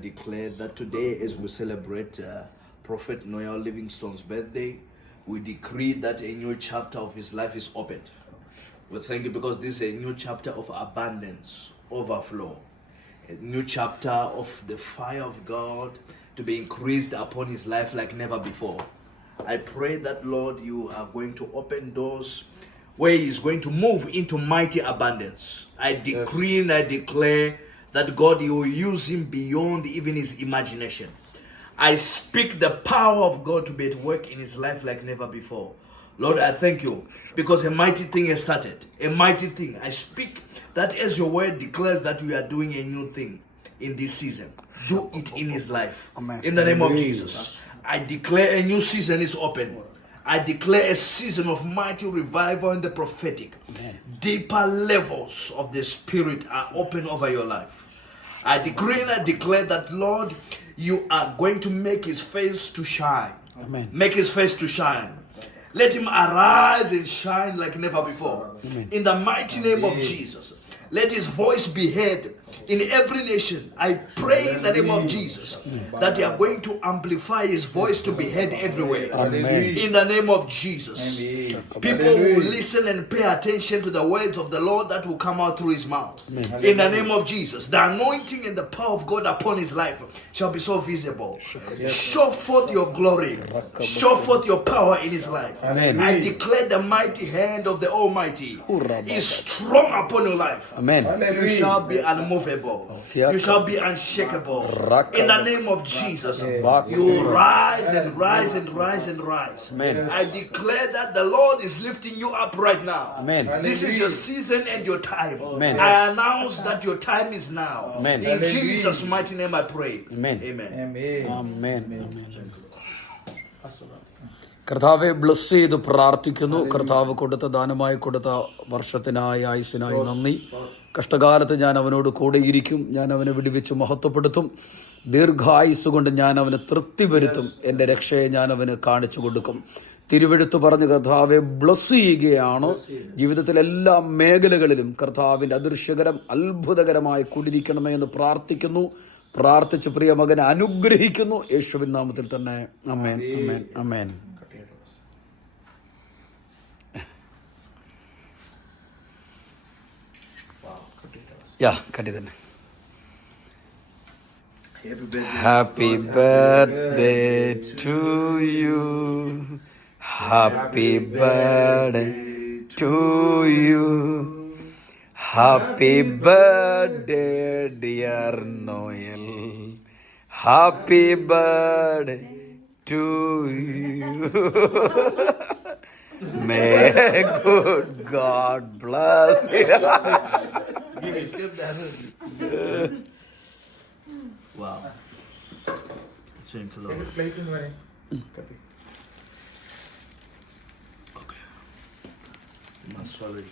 Declare that today, as we celebrate Prophet Noel Livingstone's birthday, we decree that a new chapter of his life is opened. We thank you because this is a new chapter of abundance, overflow, a new chapter of the fire of God to be increased upon his life like never before. I pray that, Lord, you are going to open doors where he is going to move into mighty abundance. I decree and I declare that, God, you will use him beyond even his imagination. I speak the power of God to be at work in his life like never before. Lord, I thank you because a mighty thing has started. A mighty thing. I speak that as your word declares that we are doing a new thing in this season. Do it in his life. Amen. In the name of Jesus. I declare a new season is open. I declare a season of mighty revival in the prophetic. Amen. Deeper levels of the spirit are open over your life. I decree and I declare that, Lord, you are going to make his face to shine. Amen. Make his face to shine. Let him arise and shine like never before. Amen. In the mighty name of Jesus. Let his voice be heard in every nation. I pray in the name of Jesus that they are going to amplify his voice to be heard everywhere. Amen. In the name of Jesus. People will listen and pay attention to the words of the Lord that will come out through his mouth. Amen. In the name of Jesus. The anointing and the power of God upon his life shall be so visible. Show forth your glory. Show forth your power in his life. Amen. I declare the mighty hand of the Almighty is strong upon your life. Amen. You shall be unmovable. You shall be unshakable. In the name of Jesus, you rise and rise and rise and rise. Amen. I declare that the Lord is lifting you up right now. Amen. This is your season and your time. Amen. I announce that your time is now. Amen. In Jesus' mighty name I pray. Amen. Amen. Amen. കർത്താവെ bless ചെയ്ത് പ്രാർത്ഥിക്കുന്നു. കർത്താവ് കൊടുത്ത ദാനമായി കൊടുത്ത വർഷത്തിനായി ആയുസ്സിനായി നന്ദി. കഷ്ടകാലത്ത് ഞാൻ അവനോട് കൂടെയിരിക്കും. ഞാൻ അവനെ വിടുവിച്ച് മഹത്വപ്പെടുത്തും. ദീർഘായുസ് കൊണ്ട് ഞാൻ അവന് തൃപ്തി വരുത്തും. എൻ്റെ രക്ഷയെ ഞാൻ അവന് കാണിച്ചു കൊടുക്കും. തിരുവെഴുത്ത് പറഞ്ഞ് കർത്താവെ ബ്ലസ് ചെയ്യുകയാണ്. ജീവിതത്തിലെ എല്ലാ മേഖലകളിലും കർത്താവിൻ്റെ അദൃശ്യകരം അത്ഭുതകരമായി കൂടിയിരിക്കണമേ എന്ന് പ്രാർത്ഥിക്കുന്നു. പ്രാർത്ഥിച്ച് പ്രിയ മകനെ അനുഗ്രഹിക്കുന്നു. യേശുവിൻ നാമത്തിൽ തന്നെ. ആമേൻ. ആമേൻ. ആമേൻ. കട്ടി തന്നെ. Happy birthday to you. Happy birthday to you. Happy birthday dear Noel. Happy birthday to you. May good God bless you. Wow. Thank you, Lord. Okay. Must swallow it.